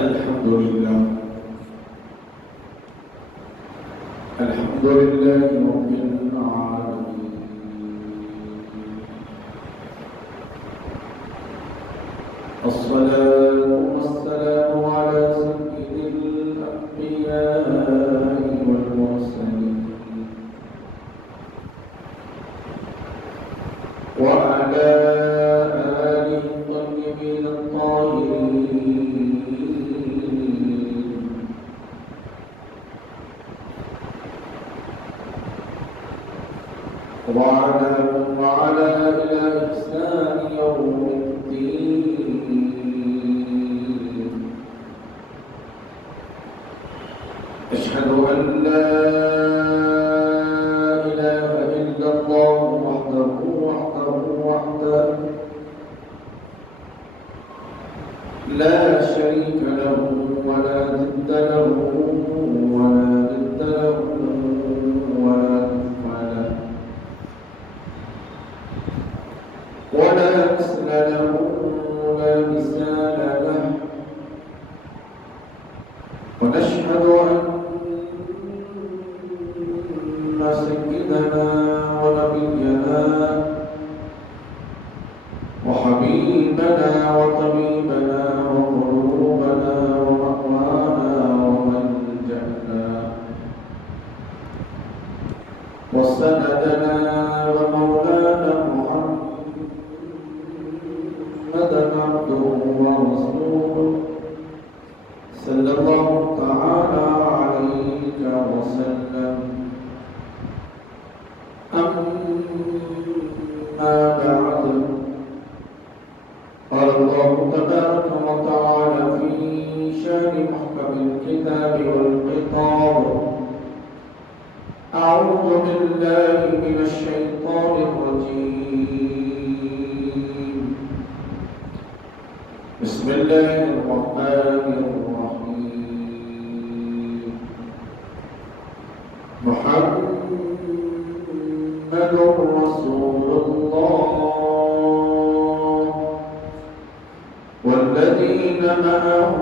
الحمد لله الحمد لله رب العالمين الصلاة والسلام على سيد الأنبياء والمرسلين وعلى آله الطيبين الطاهرين وعلى إلى إحسان يوم الدين أشهد أن لا إله إلا الله وحده لا شريك له ولا ضد له ولا مثل له ولا مثال له ونشهد أن سيدنا ونبينا وحبيبنا وطبيبنا وقلوبنا ومأوانا وملجأنا وسندنا ومولانا محمدا عبده ورسوله صلى الله تعالى عليك وسلم أما بعد قال الله تبارك وتعالى في شان محكم الكتاب والقطار أعوذ بالله من الشيطان الرجيم بسم الله الرحمن الرحيم محمد رسول الله والذين معه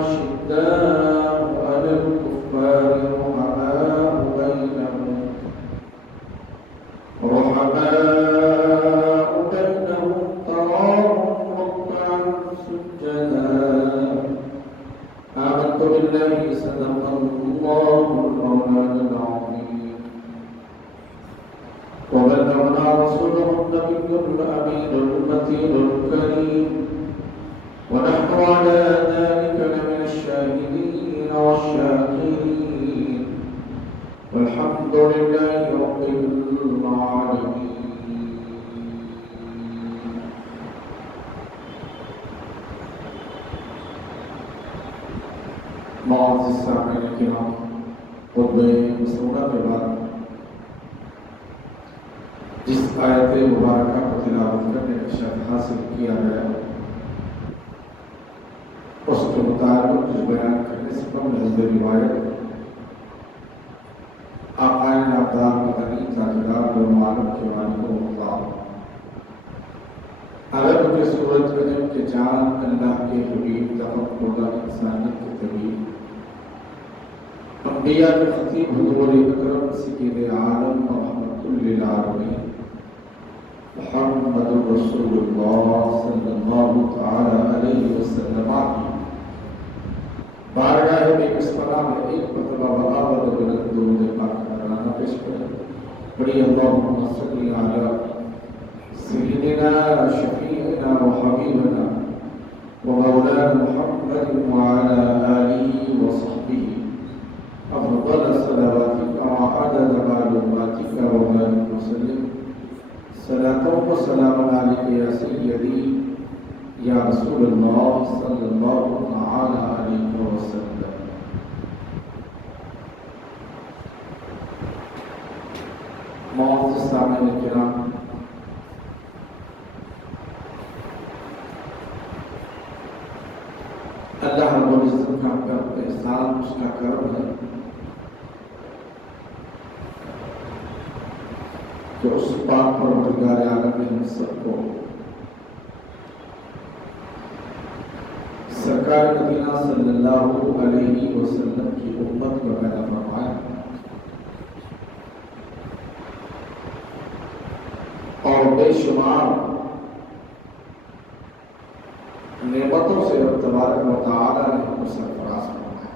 أشداء على الكفار رحماء بينهم تراهم ركعا سجدا آمنت بالله صدق الله المولانا العظيم وبلغنا رسوله النبي الأمين المتين الكريم ونحن على ذلك لمن الشاهدين والشاكرين والحمد لله رب العالمين. معزز سامعین کرام، خطبہ مسنونہ کے بعد جس آیت مبارکہ کو تلاوت کرنے کا شرف حاصل کیا گیا اس کے مطابق کچھ بیان کرنے سے قبل حسب روایت آقائے نامدار مدنی تاجدار و معلوم کے مالک و مطلب عرب کے سورج قدم کے جان اللہ کے حبیب تفقدہ انسانیت کے طبیب انبیاء کے خطیب حضور اکرم سید عالم رحمت للعالمین محمد رسول اللہ صلی اللہ تعالی علیہ وسلم بارگاہ میں بسملہ میں ایک مرتبہ بغاوت بلند درود پاک کرانا پیش کریں. بڑی اللہم صلی علی سیدنا شفیعنا وحبیبنا ومولانا محمد وعلى آله وصحبه أفضل صلواتك وعدد معلوماتك وبارك وسلم صلاة وسلام عليك يا سيدي يا رسول الله صلى الله تعالى عليه وسلم. معزز سامعین کرام، اللہ رب العزت کا احسان اس کا کرم ہے کہ اس پاک پروردگار عالم نے ہم سب کو سرکار مدینہ صلی اللہ علیہ وسلم کی امت کو پیدا فرمایا اور بے شمار نعمتوں سے رب تبارک و تعالی نے ہم کو سرفراز فرمایا۔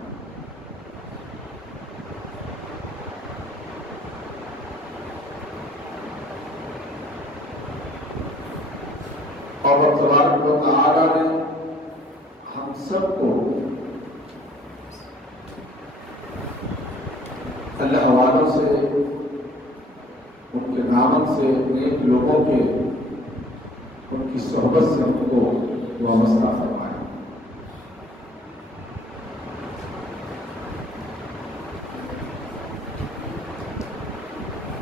اور رب تبارک و تعالی نے ہم سب کو اللہ والوں سے، ان کے دامن سے، نیک لوگوں کے، ان کی صحبت سے ہم کو وابستہ فرمایا۔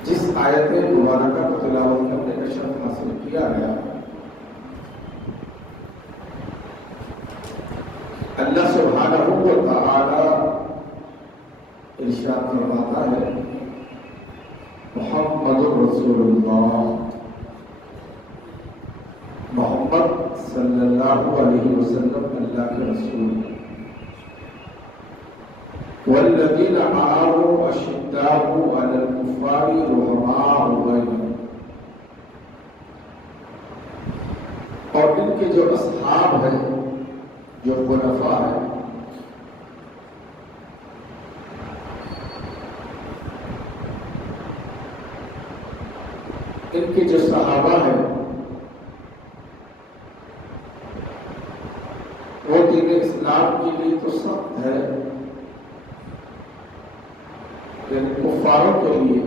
جس آیت مبارکہ کو تلاوت کرنے کا شرف حاصل کیا گیا، اللہ سبحانہ و تعالی ارشاد فرماتا ہے محمد رسول اللہ، محمد صلی اللہ علیہ وسلم اللہ کے رسول، والذین معه اشداء علی الکفار رحماء بینہم، اور ان کے جو اصحاب ہیں، جو خلفاء ہیں، ان کے جو صحابہ ہیں، وہ دین اسلام کے لیے تو سخت ہے، لیکن کفاروں کے لیے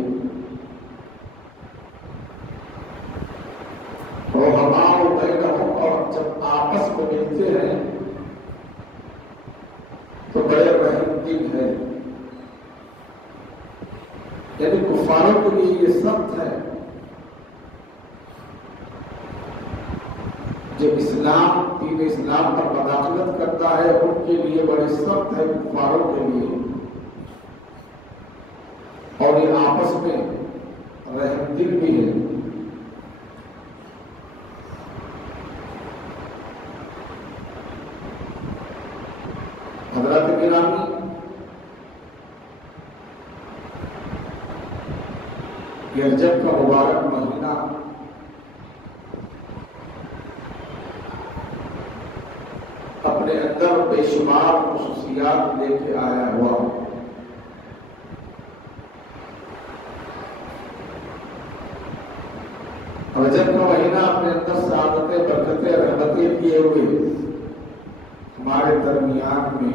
رحماء بینہم، اور جب آپس میں ملتے ہیں تو بڑے رحم دل ہے، یعنی کفاروں کے لیے یہ سخت ہے۔ جب اسلام دین اسلام پر مداخلت کرتا ہے ان کے لیے بڑے سخت ہے، کفاروں کے لیے، اور یہ آپس میں رحم دل بھی ہے۔ حضرات گرامی، یہ رجب کا مبارک مہینہ اپنے اندر بے شمار خصوصیات لے کے آیا ہوا، رجب کا مہینہ اپنے اندر سعادتیں، برکتیں، رحمتیں کیے ہوئے ہمارے درمیان میں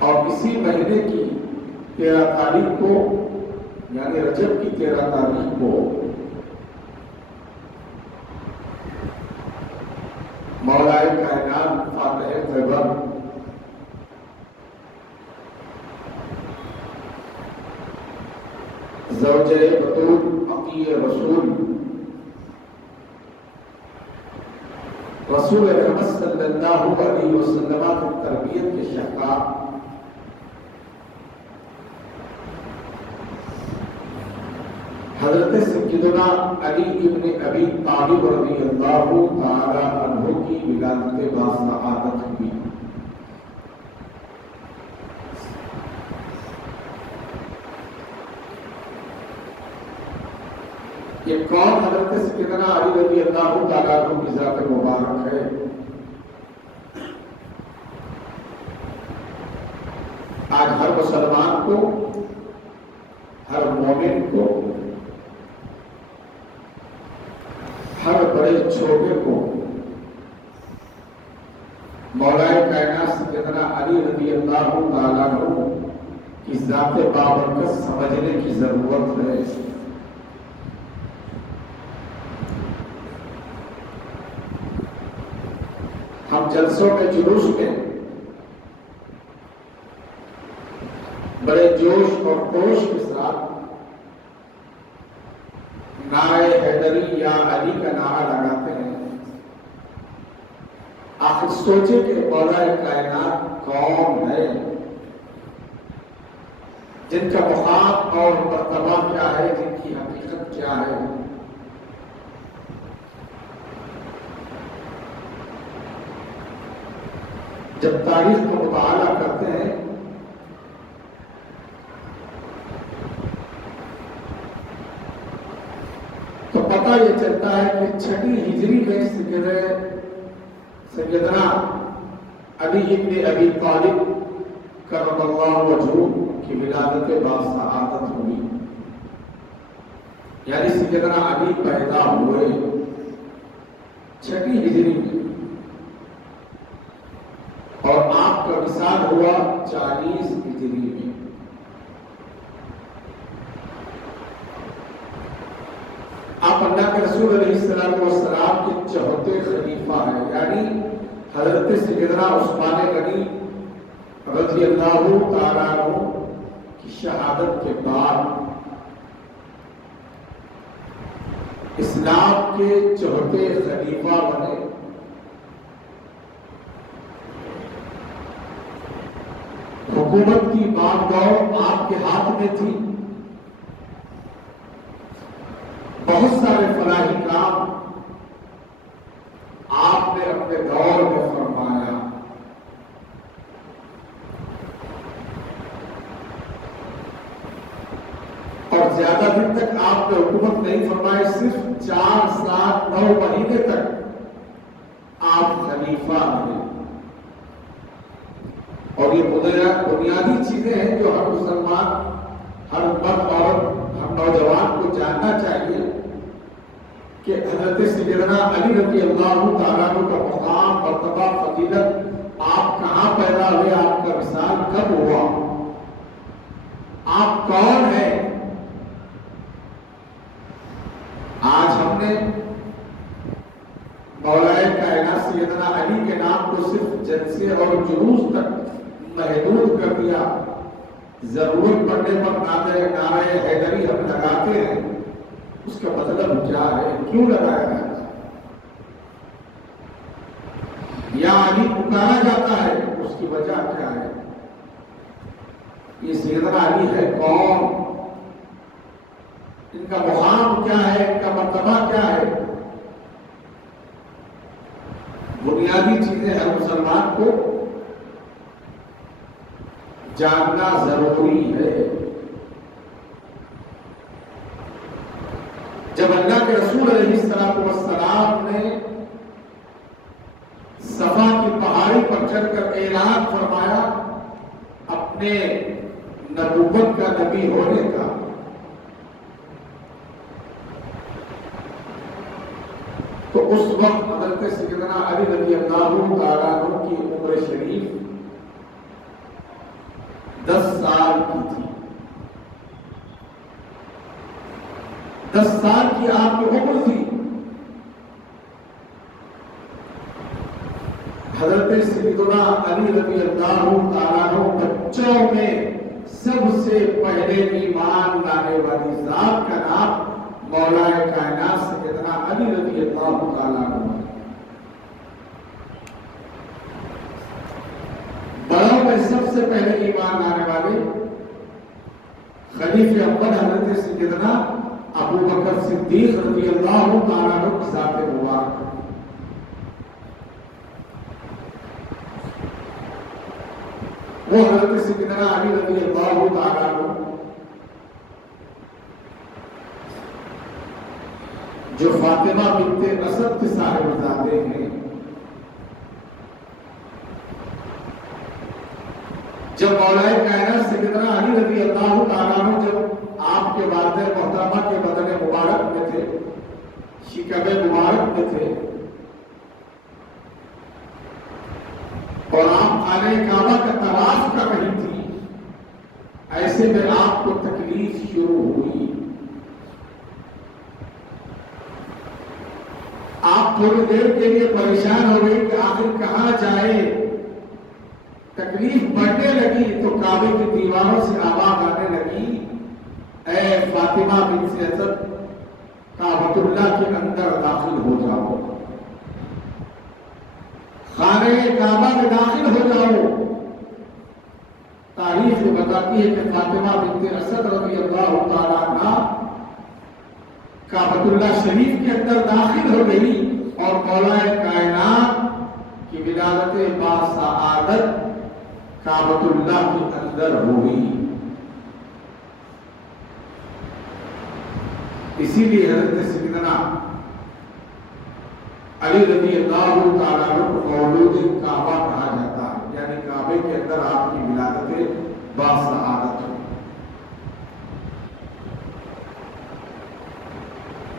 اور اسی مہینے کی 13 تاریخ کو، یعنی رجب کی 13 تاریخ کو مولا کائنات فاتح خیبر زوجہ بطول عقی رسول رسول رحمت صلی اللہ علیہ وسلم کی تربیت کے شاہکار حضرت سیدنا علی ابن ابی طالب رضی اللہ تعالی عنہ کی ولادت باسعادت ہوئی۔ یہ کون حضرت سیدنا علی رضی اللہ تعالی عنہ کی ذات مبارک ہے؟ آج ہر مسلمان کو، ہر مومن کو، ہر بڑے چھوٹے کو مولا کائنات سیدنا علی رضی اللہ تعالیٰ عنہ کی ذات بابرکت سمجھنے کی ضرورت ہے۔ ہم جلسوں میں، جلوس میں بڑے جوش اور جوش کے ساتھ نعرہ حیدری یا علی کا نعرہ لگاتے ہیں۔ آخر سوچے کہ مولا کائنات کون ہے؟ جن کا مقام اور مرتبہ کیا ہے، جن کی حقیقت کیا ہے. جب تاریخ کو مطالعہ کرتے ہیں تو پتہ یہ چلتا ہے کہ 6 ہجری میں سیدنا علی ابن ابی طالب کرم اللہ وجہہ کی ولادت باسعادت ہوئی. یعنی سیدنا علی پیدا ہوئے 6 ہجری میں اور آپ کا وصال ہوا 40 ہجری میں. آپ اللہ کے رسول علیہ السلام کے چوتھے خلیفہ ہیں. یعنی حضرت سیدنا عثمان غنی رضی اللہ تعالیٰ عنہ کی شہادت کے بعد اسلام کے چوتھے خلیفہ بنے. حکومت کی بات آپ کے ہاتھ میں تھی. بہت سارے فلاحی کام آپ نے اپنے دور میں فرمایا. اور زیادہ دن تک آپ نے حکومت نہیں فرمائی، صرف 4 سال 9 مہینے تک آپ خلیفہ رہے. اور یہ بنیادی چیزیں ہیں جو ہر مسلمان، ہر مرد عورت، ہر نوجوان کو جاننا چاہیے کہ حضرت سیدنا علی رضی اللہ تعالیٰ عنہ کا مقام، مرتبہ، فضیلت، آپ کہاں پیدا ہوئے، آپ کا وصال کب ہوا، آپ کون ہیں. آج ہم نے مولا کائنات سیدنا علی کے نام کو صرف جلسے اور جلوس تک محدود کر دیا. ضرورت پڑنے پر نعرہ حیدری ہم لگاتے ہیں. اس کا مطلب کیا ہے، کیوں لگایا جاتا ہے، یا علی پکارا جاتا ہے، اس کی وجہ کیا ہے. یہ سیدنا علی ہے کون، ان کا مقام کیا ہے، ان کا مرتبہ کیا ہے. بنیادی چیزیں ہر مسلمان کو جاننا ضروری ہے. جب اللہ کے رسول علیہ السلام نے صفا کی پہاڑی پر چڑھ کر اعلان فرمایا اپنے نبوت کا، نبی ہونے کا، تو اس وقت حضرت سیدنا علی رضی اللہ تعالیٰ عنہ کی عمر شریف 10 سال کی تھی. 10 سال کی آپ کی عمر تھی. حضرت سیدنا علی رضی اللہ تعالیٰ عنہ بچوں میں سب سے پہلے ایمان لانے والی ذات کا نام مولا کائنات سیدنا علی رضی اللہ تعالیٰ عنہ. بڑوں میں سب سے پہلے ایمان لانے والے خلیفہ اول حضرت سیدنا ابو بکر صدیق رضی اللہ تعالیٰ عنہ کی ذات مبارک. وہ حضرت سیدنا علی رضی اللہ تعالیٰ عنہ جو فاطمہ بنت اسد کے صاحبزادے ہیں. جب مولا کائنات سیدنا علی رضی اللہ تعالیٰ عنہ جب آپ کے والدہ محترمہ کے بدن مبارک میں تھے، شکم مبارک میں تھے، اور آپ خانہ کعبہ کا طواف کر رہی تھی، ایسے میں آپ کو تکلیف شروع ہوئی. آپ تھوڑی دیر کے لیے پریشان ہو گئی کہ آخر کہاں جائے. تکلیف بڑھنے لگی تو کعبے کی دیواروں سے آواز آنے لگی، اے فاطمہ بنت اسد، کعبۃ اللہ کے اندر داخل ہو جاؤ، خانہ کعبہ میں داخل ہو جاؤ. تاریخ بتاتی ہے کہ فاطمہ بنت اسد رضی اللہ تعالیٰ عنہ کعبۃ اللہ شریف کے اندر داخل ہو گئی اور مولا کائنات کی ولادت باسعادت کعبۃ اللہ کے اندر ہوئی۔ اسی لیے حضرت سیدنا علی رضی اللہ تعالیٰ عنہ کو مولود کعبہ کہا جاتا ہے، یعنی کعبے کے اندر آپ کی ولادت باسعادت ہوئی۔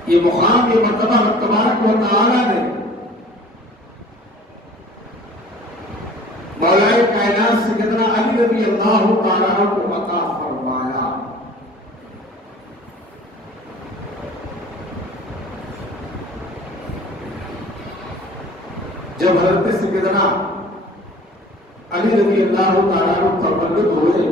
یہ مقام، یہ مرتبہ رب تبارک و تعالیٰ نے مولا کائنات سیدنا علی رضی اللہ تعالیٰ عنہ کو عطا فرمایا۔ جب حضرت سیدنا علی رضی اللہ تعالیٰ عنہ تولد ہوئے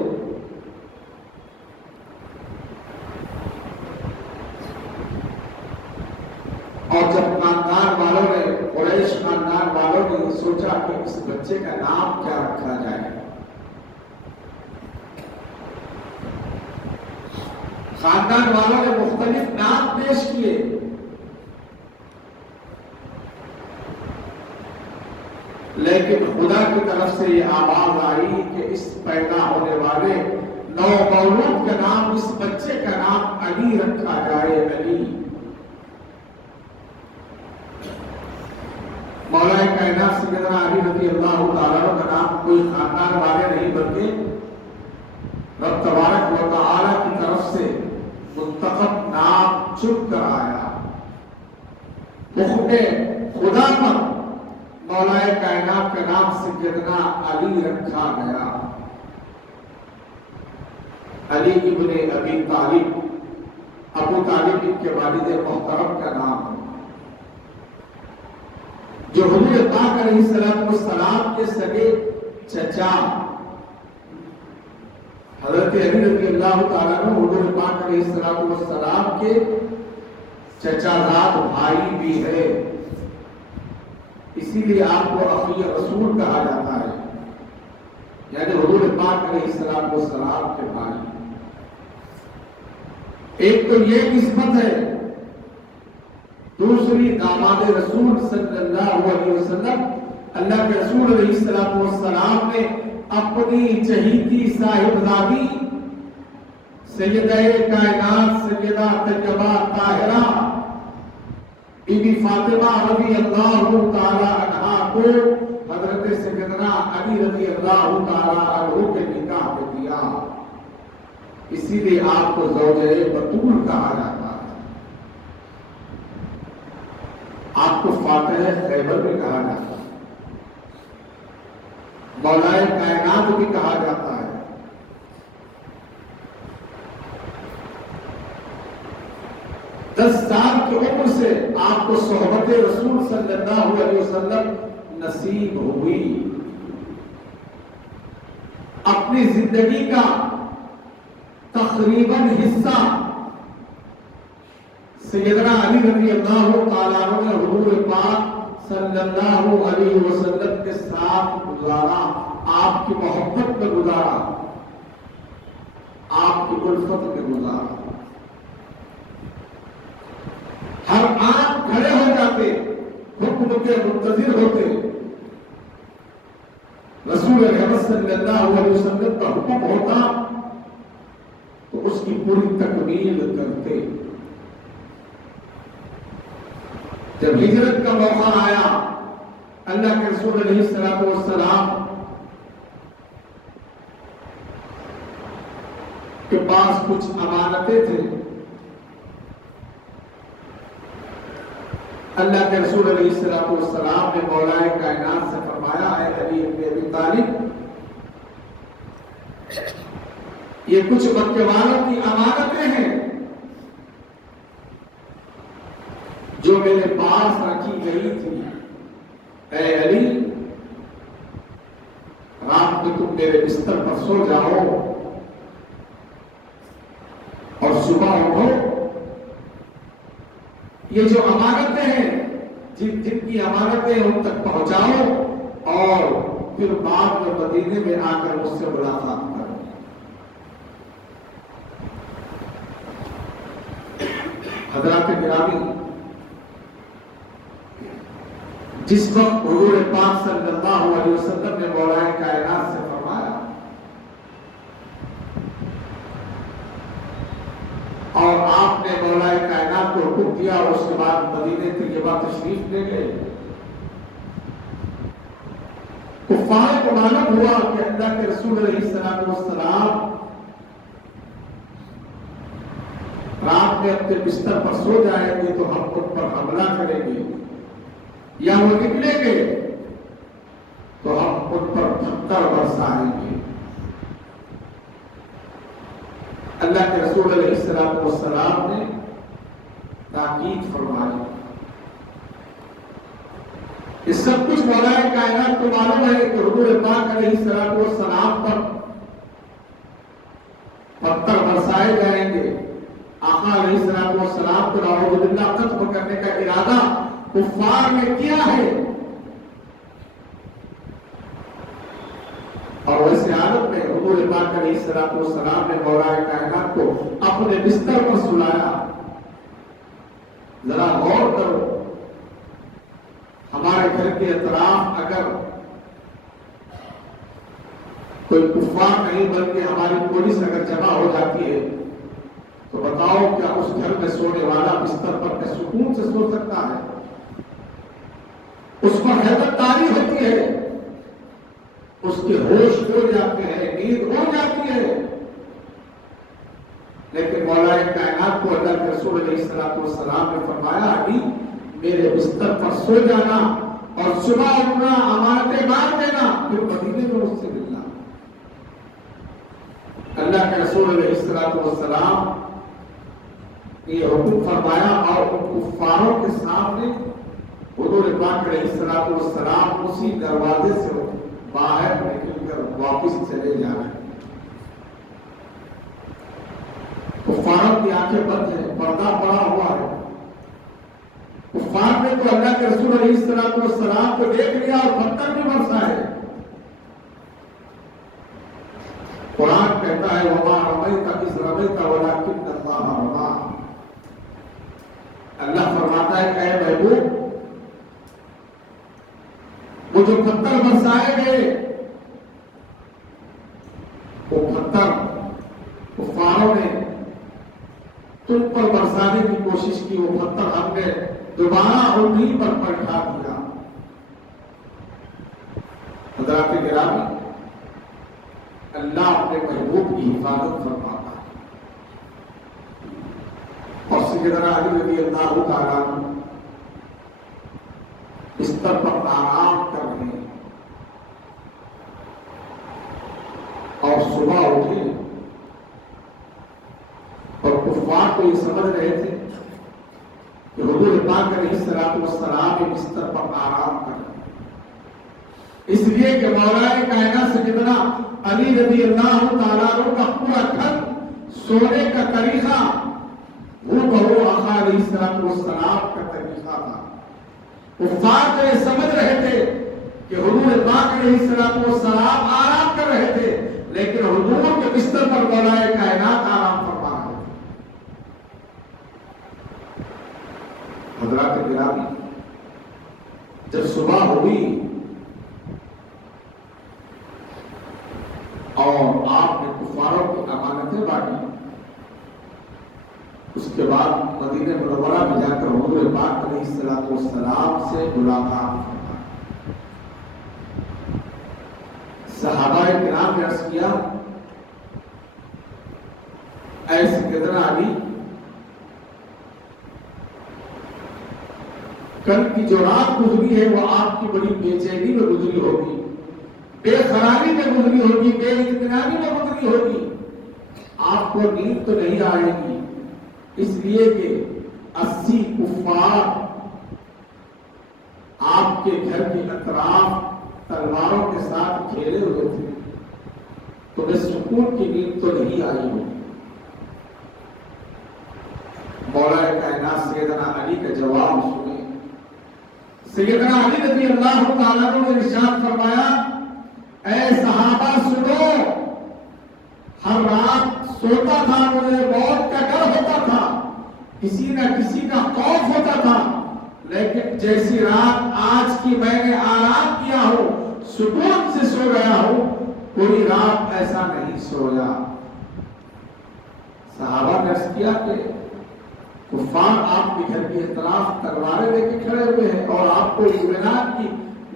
اور جب خاندان والوں نے، قریش خاندان والوں نے سوچا کہ اس بچے کا نام کیا رکھا جائے، خاندان والوں نے مختلف نام پیش کیے، لیکن خدا کی طرف سے یہ آواز آئی کہ اس پیدا ہونے والے نو مولود کا نام، اس بچے کا نام علی رکھا جائے، علی۔ مولا کائنات سیدنا علی رضی اللہ تعالیٰ عنہ کا نام کوئی خاندان والے نہیں بلکہ رب تبارک و تعالیٰ کی طرف سے منتخب نام چن کر آیا۔ خدا پر مولا کائنات کا نام سیدنا علی رکھا گیا۔ علی ابن ابی طالب، ابو طالب ان کے والد محترم کا نام ہے، جو حضور پاک علیہ السلام کے سگے چچا حضرت علی رضی اللہ تعالیٰ عنہ حضور پاک علیہ السلام کے چچا زاد بھائی بھی ہے، اسی لیے آپ کو اخی رسول کہا جاتا ہے، یعنی حضور پاک علیہ السلام کے بھائی۔ ایک تو یہ نسبت ہے، دوسری داماد رسول صلی اللہ علیہ وسلم، اللہ کے رسول علیہ السلام نے اپنی چہیتی صاحبزادی سیدہ کائنات سیدہ طیبہ طاہرہ بی بی فاطمہ رضی اللہ تعالی عنہا کو حضرت سیدنا علی رضی اللہ تعالی عنہ کے نکاح میں دیا، اسی لیے آپ کو زوجہ بطول کہا جاتا ہے۔ آپ کو فاتح خیبر بھی کہا جاتا ہے، مولا کائنات بھی کہا جاتا ہے۔ 10 سال کی عمر سے آپ کو صحبت رسول صلی اللہ علیہ وسلم نصیب ہوئی۔ اپنی زندگی کا تقریباً حصہ سیدنا علی رضی اللہ تعالیٰ عنہ نے حضور پاک صلی اللہ علیہ وسلم کے ساتھ گزارا، آپ کی محبت میں گزارا، آپ کی الفت میں گزارا۔ ہر آپ کھڑے ہو جاتے، حکم کے منتظر ہوتے، رسول اکرم صلی اللہ علیہ وسلم کا حکم ہوتا تو اس کی پوری تکمیل کرتے۔ جب ہجرت کا موقع آیا، اللہ کے رسول علیہ السلام کے پاس کچھ امانتیں تھے، اللہ کے رسول علیہ السلام نے مولا کائنات سے فرمایا، اے علی ابن ابی طالب، یہ کچھ مکے والوں کی امانتیں ہیں جو میرے پاس رکھی گئی تھی۔ اے علی، رات میں تم میرے بستر پر سو جاؤ اور صبح اٹھو، یہ جو امانتیں ہیں، جن کی امانتیں ان تک پہنچاؤ اور پھر بعد میں مدینے میں آ کر مجھ سے ملاقات کرو۔ حضرات گرامی، جس وقت حضور پاک صلی اللہ علیہ وسلم نے مولا کائنات سے فرمایا اور آپ نے مولا کائنات کو حکم دیا اور اس کے بعد مدینے طیبہ تشریف لے گئے، کفار کو معلوم ہوا کہ اللہ کے رسول علیہ السلام رات میں اپنے بستر پر سو جائیں گے تو ہم ان پر حملہ کریں گے، یا وہ نکلیں گے تو ہم ان پر پتھر برسائیں گے۔ اللہ کے رسول علیہ السلام نے تاکید فرمائی۔ یہ سب کچھ مولا کائنات کو معلوم ہے کہ حضور پاک علیہ السلام پر پتھر برسائے جائیں گے۔ آقا علیہ السلام کو نعوذ باللہ قتل کرنے کا ارادہ کفار نے کیا ہے، اور ویسے حالت میں حضور پاک علیہ السلام نے مولا کائنات کو اپنے بستر پر سلایا۔ ذرا غور کرو، ہمارے گھر کے اطراف اگر کوئی کفار نہیں بلکہ ہماری پولیس اگر جمع ہو جاتی ہے تو بتاؤ کیا اس گھر میں سونے والا بستر پر کے سکون سے سو سکتا ہے؟ اس پر حیبت طاری ہوتی ہے، اس کے ہوش ہو جاتے ہیں، نیند ہو جاتی ہے، لیکن مولا کائنات کو اللہ کے رسول علیہ السلام نے فرمایا علی میرے بستر پر سو جانا اور صبح اٹھنا، امانتیں مار دینا، پھر مدینے میں مجھ سے ملنا۔ اللہ کے رسول علیہ السلام یہ حکم فرمایا اور ان کفاروں کے سامنے حضور پاک علیہ السلام اسی دروازے سے باہر نکل کر واپس چلے جا رہے ہیں۔ کفاروں کی آنکھیں بند ہیں، پردہ پڑا ہوا ہے۔ کفار نے تو اللہ کے رسول علیہ السلام کو دیکھ لیا اور پتھر بھی برسائے۔ قرآن کہتا ہے وَمَا رَمَيْتَ إِذْ رَمَيْتَ وَلَكِنَّ اللَّهَ رَمَىٰ۔ اللہ فرماتا ہے اے محبوب، وہ جو پتھر برسائے گئے وہ پتھر کفاروں نے تم پر برسانے کی کوشش کی، وہ پتھر ہم نے دوبارہ انہیں پر پلٹا دیا۔ حضرات گرامی، اللہ اپنے محبوب کی حفاظت فرماتا ہے، اور سیدنا علی رضی اللہ تعالیٰ بستر پر آرام کر رہے ہیں اور صبح اٹھے اور کفار کو یہ سمجھ رہے تھے کہ حضور پاک علیہ السلام بستر پر آرام کر رہے ہیں، اس لیے کہ مولا کائنات سیدنا علی رضی اللہ تعالیٰ کا پورا گھر سونے کا طریقہ وہ بہو آقا علیہ السلام کا طریقہ تھا۔ کفار تو یہ سمجھ رہے تھے کہ حضور پاک علیہ السلام آرام کر رہے تھے، لیکن حضور کے بستر پر مولا کائنات آرام فرما رہے تھے۔ حضرات گرامی، جب صبح ہوئی اور آپ نے کفاروں کی امانتیں بانٹی، اس کے بعد مدینہ منورہ میں جا کر حضور پاک علیہ السلام سے ملاقات فرمائی۔ صحابہ کرام نے عرض کیا اے سیدنا علی، کل کی جو رات گزری ہے وہ آپ کی بڑی بے چینی میں گزری ہوگی، بے قراری میں گزری ہوگی، بے اطمینانی میں گزری ہوگی، آپ کو نیند تو نہیں آئے گی، اس لیے کہ 80 کفار آپ کے گھر کے اطراف تلواروں کے ساتھ گھیرے ہوئے تھے، تمہیں سکون کی نیند تو نہیں آئی ہوگی۔ مولا کائنات سیدنا علی کا جواب سنے۔ سیدنا علی رضی اللہ تعالیٰ نے ارشاد فرمایا اے صحابہ سنو، ہر رات سوتا تھا، مجھے موت کا ڈر ہوتا تھا، کسی نہ کسی کا خوف ہوتا تھا، لیکن جیسی رات آج کی میں نے آرام کیا ہو، سکون سے سو گیا ہو، کوئی رات ایسا نہیں سویا۔ صحابہ نے عرض کیا کہ کفار آپ کے گھر کی اطراف تلواریں لے کے کھڑے ہوئے ہیں اور آپ کو اطمینان کی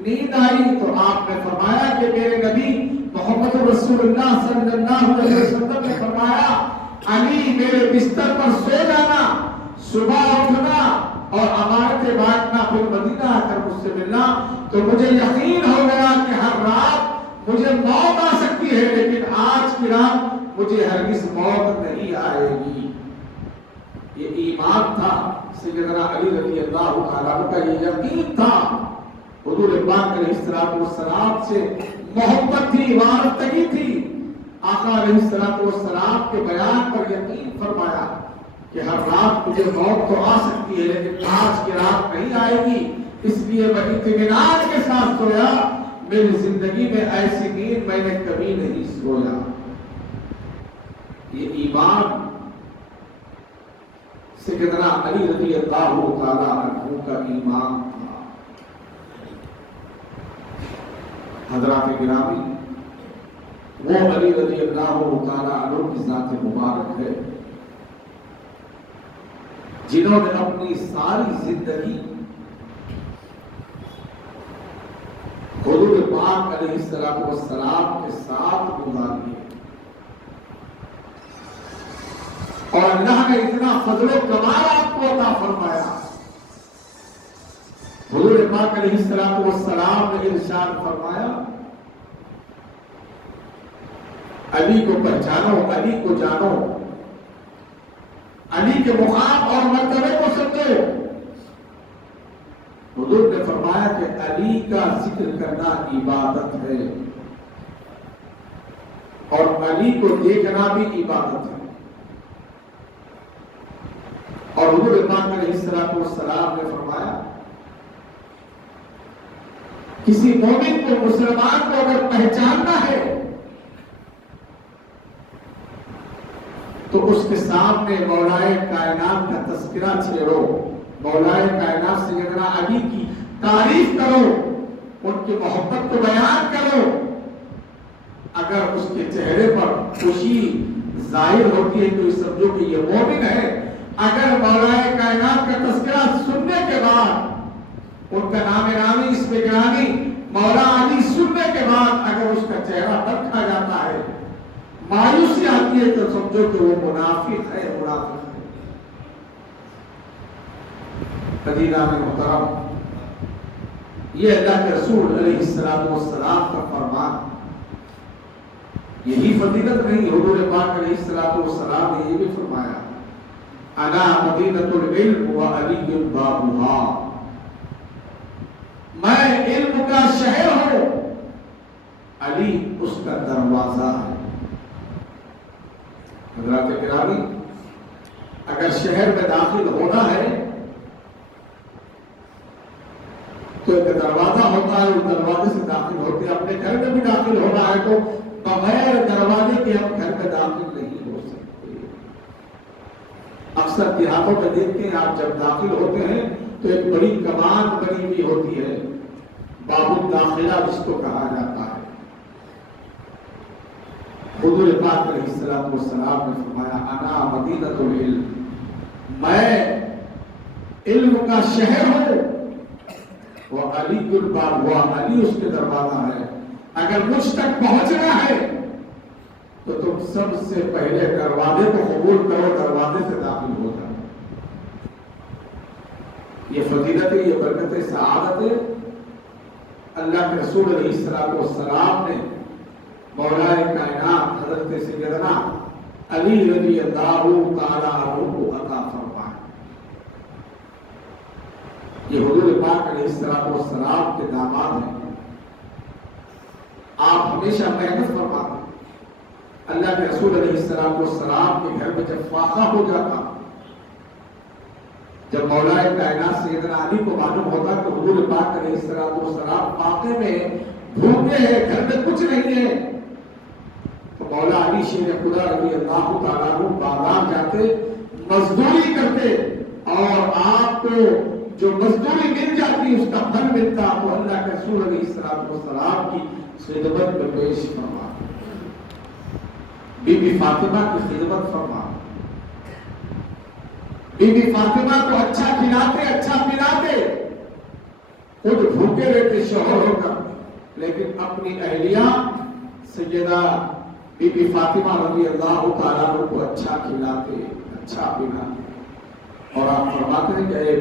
نیند آئی، تو آپ نے فرمایا کہ میرے نبی محمد رسول اللہ صلی اللہ علیہ وسلم نے فرمایا علی میرے بستر پر سو جانا، صبح اٹھنا اور امانتیں بانٹنا، پھر مدینہ آ کر مجھ سے ملنا، تو مجھے یقین ہو گیا کہ ہر رات مجھے موت آ سکتی ہے لیکن آج کی رات مجھے ہرگز موت نہیں آئے گی۔ یہ ایمان تھا سیدنا علی رضی اللہ تعالیٰ عنہ کا، یہ یقین تھا، حضور پاک علیہ السلام سے محبت تھی، وابستگی تھی۔ آقا علیہ السلام کے بیان پر یقین فرمایا کہ ہر رات مجھے موت تو آ سکتی ہے لیکن آج کی رات نہیں آئے گی، اس لیے میں اطمینان کے ساتھ سویا، میری زندگی میں ایسی نیند میں نے کبھی نہیں سویا۔ یہ ایمان سیدنا علی رضی اللہ تعالیٰ عنہ کا ایمان تھا۔ حضرات گرامی، وہ علی رضی اللہ تعالیٰ عنہ کی ذات مبارک ہے جنہوں نے اپنی ساری زندگی حضور پاک علیہ السلام کے ساتھ گزاری ہے، اور اللہ نے اتنا فضل و کمال آپ کو عطا فرمایا۔ حضور پاک علیہ السلام نے ارشاد فرمایا علی کو پہچانو، علی کو جانو، علی کے مقام اور مرتبے کو سمجھو۔ حضور نے فرمایا کہ علی کا ذکر کرنا عبادت ہے اور علی کو دیکھنا بھی عبادت ہے۔ اور حضور پاک علیہ السلام نے فرمایا کسی مومن کو، مسلمان کو اگر پہچاننا ہے تو اس کے سامنے مولائے کائنات کا تذکرہ چھیڑو، مولائے کائنات سیدنا علی کی تعریف کرو، ان کی محبت کو بیان کرو۔ اگر اس کے چہرے پر خوشی ظاہر ہوتی ہے تو یہ سمجھو کہ یہ مومن ہے۔ اگر مولائے کائنات کا تذکرہ سننے کے بعد، ان کا نام نامی، اسم گرامی مولا علی سننے کے بعد اگر اس کا چہرہ پر کھا جاتا ہے، مایوسی آتی ہے، تو سمجھو کہ وہ منافق ہے، منافق ہے۔ قدیران محترم، یہ اللہ کے رسول علیہ السلام کا فرمان، یہی فضیلت نہیں، حضور پاک علیہ السلام نے یہ بھی فرمایا انا مدینۃ العلم وعلی بابها، میں علم کا شہر ہوں، علی اس کا دروازہ ہے۔ حضرات گرامی، اگر شہر میں داخل ہونا ہے تو ایک دروازہ ہوتا ہے، اس دروازے سے داخل ہوتے ہیں۔ اپنے گھر میں بھی داخل ہونا ہے تو بغیر دروازے کے ہم گھر میں داخل نہیں ہو سکتے۔ اکثر دیہاتوں میں دیکھتے ہیں آپ جب داخل ہوتے ہیں تو ایک بڑی کمان بنی ہوئی ہوتی ہے، باب الداخلہ جس کو کہا جاتا ہے۔ حضور پاک علیہ السلام نے فرمایا انا مدینۃ العلم، میں علم کا شہر ہوں، وہ علی الباب، وہ علی اس کے دروازہ ہے۔ اگر مجھ تک پہنچنا ہے تو تم سب سے پہلے دروازے کو قبول کرو، دروازے سے داخل ہو جاؤ۔ یہ فضیلت ہے، یہ برکت ہے، سعادت ہے۔ اللہ کے رسول علیہ السلام نے مولائے کائنات حضرت سیدنا علی رضی اللہ تعالیٰ عنہ کو عطا فرمایا۔ یہ حضور پاک علیہ السلام کے داماد ہیں۔ آپ ہمیشہ محنت فرماتے، اللہ کے رسول علیہ السلام کے گھر میں جب فاقہ ہو جاتا، جب مولائے کائنات سیدنا علی کو معلوم ہوتا کہ حضور پاک علیہ السلام فاقے میں بھوکے ہیں، گھر میں کچھ نہیں ہے، تو مولا علی شیر خدا رضی اللہ تعالیٰ عنہ بازار جاتے، مزدوری کرتے اور آپ کو جو مزدوری مل جاتی اس کا پھل ملتا تو اللہ کے رسول علیہ السلام کی خدمت میں پیش فرما، بی بی فاطمہ کی خدمت فرما، بی بی فاطمہ کو اچھا کھلاتے اچھا پلاتے، خود بھوکے رہتے شوہر ہو کر، لیکن اپنی اہلیہ سیدہ بی بی فاطمہ رضی اللہ تعالیٰ عنہ کو اچھا کھلاتے اچھا پلاتے، اور آپ فرماتے ہیں کہ اے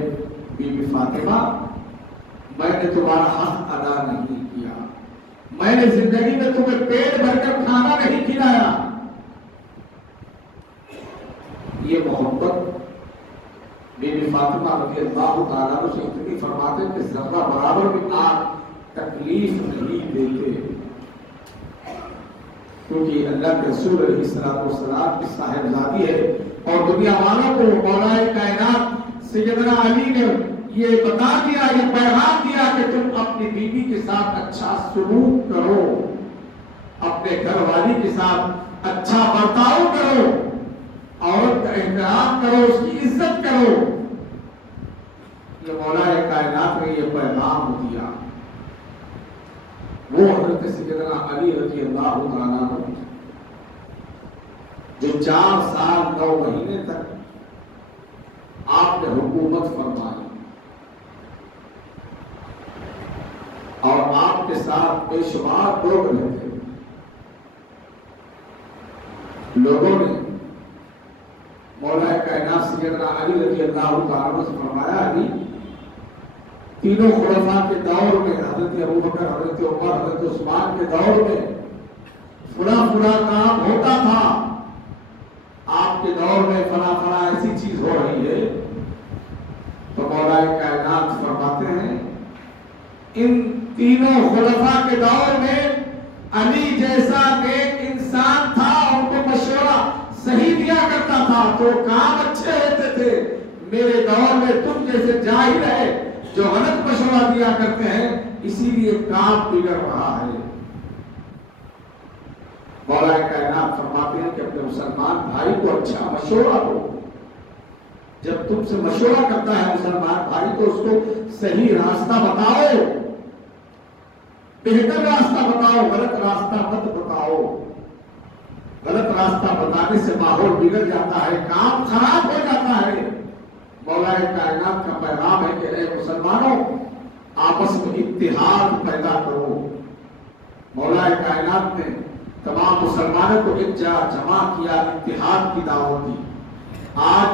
بی بی فاطمہ میں نے تمہارا حق ادا نہیں کیا، میں نے زندگی میں تمہیں پیٹ بھر کر کھانا نہیں کھلایا۔ یہ محبت بی بی فاطمہ رضی اللہ تعالیٰ عنہ سے اتنی فرماتے کہ ذرہ برابر بھی آپ تکلیف نہیں دیتے، کیونکہ اللہ کے رسول علیہ السلام کی صاحبزادی ہے، اور دنیا والوں کو مولا کائنات سیدنا علی نے یہ بتا دیا، یہ پیغام دیا کہ تم اپنی بیوی کے ساتھ اچھا سلوک کرو، اپنے گھر والی کے ساتھ اچھا برتاؤ کرو، عورت کا احترام کرو، اس کی عزت کرو۔ یہ مولا کائنات نے یہ پیغام دیا۔ وہ حضرت سیدنا علی رضی اللہ تعالیٰ عنہ جو 4 سال 9 مہینے تک آپ نے حکومت فرمائی، اور آپ کے ساتھ بے شمار لوگ رہتے، لوگوں نے مولا کائنات سیدنا علی رضی اللہ تعالیٰ عنہ سے فرمایا، علی تینوں خلفاء کے دور میں، حضرت ابوبکر، حضرت عمر، حضرت عثمان کے دور میں فلاں فلاں کام ہوتا تھا، آپ کے دور میں فلاں فلاں ایسی چیز ہو رہی ہے، تو مولا کائنات فرماتے ہیں ان تینوں خلفاء کے دور میں علی جیسا نیک انسان تھا، ان کو مشورہ صحیح دیا کرتا تھا تو کام اچھے ہوتے تھے۔ میرے دور میں تم جیسے جاہل ہے جو غلط مشورہ دیا کرتے ہیں، اسی لیے کام بگڑ رہا ہے۔ مولا کائنات فرماتے ہیں کہ اپنے مسلمان بھائی کو اچھا مشورہ دو، جب تم سے مشورہ کرتا ہے مسلمان بھائی تو اس کو صحیح راستہ بتاؤ، بہتر راستہ بتاؤ، غلط راستہ مت بتاؤ۔ غلط راستہ بتانے سے ماحول بگڑ جاتا ہے، کام خراب ہو جاتا ہے۔ مولا کائنات کا پیغام ہے کہ اے مسلمانوں آپس میں اتحاد پیدا کرو۔ مولا کائنات نے تمام مسلمانوں کو ایک جگہ جمع کیا، اتحاد کی دعوت دی۔ آج